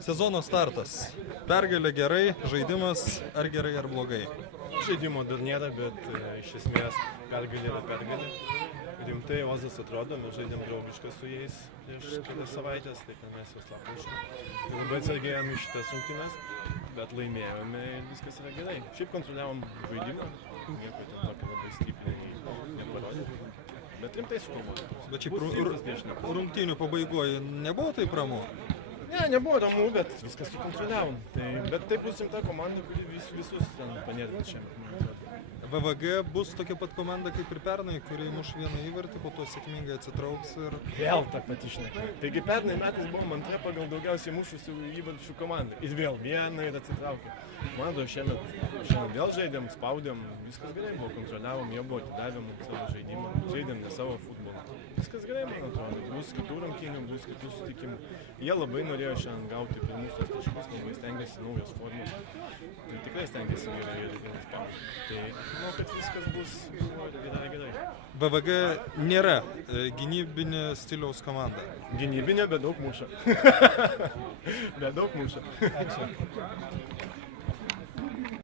Sezono startas. Pergalė gerai, žaidimas ar gerai ar blogai? Žaidimo dar nėra, bet iš esmės pergalė yra pergalė. Rimtai Ozas atrodo, mes žaidėm draugiškai su jais prieš kelias savaitės, tai mes jau slapaušėm. Labai atsargėjom iš šitas rungtynes, bet laimėjome ir viskas yra gerai. Šiaip kontroliavom žaidimą, nieko ten tokio labai stipriai neparodė, bet rimtai sukomuodė. Bet šiaip rungtynių pabaigoje nebuvo taip ramu? Ne, nebuvo ramu, bet viskas sukontroliavom. Bet tai bus rimta komanda, kuri visus ten panėdina šiame. VVG bus tokia pat komanda kaip ir pernai, kuri muš vieną įvartį, po to sėkmingai atsitrauks ir... Vėl tą patį šneka. Taigi pernai metais buvom antra pagal daugiausiai mušusių įvarčių komanda. Ir vėl vieną ir atsitraukė. Man atrodo, šiandien vėl žaidėm, spaudėm, viskas gerai buvo, kontroliavom, jie buvo atidavėm savo žaidimą, žaidėm ne savo futbolą. Viskas gerai, man atrodo, bus kitų rungtynių, bus kitų sutikimų. Jie labai norėjo šiandien gauti pirmus tos taškus, labai stengiasi naujos formos. Tai tikrai stengiasi gerai spausti. Tai manau, kad viskas bus gerai. VVG nėra gynybinė stiliaus komanda. Gynybinė, bet daug muša. Bet daug muša. Ačiū.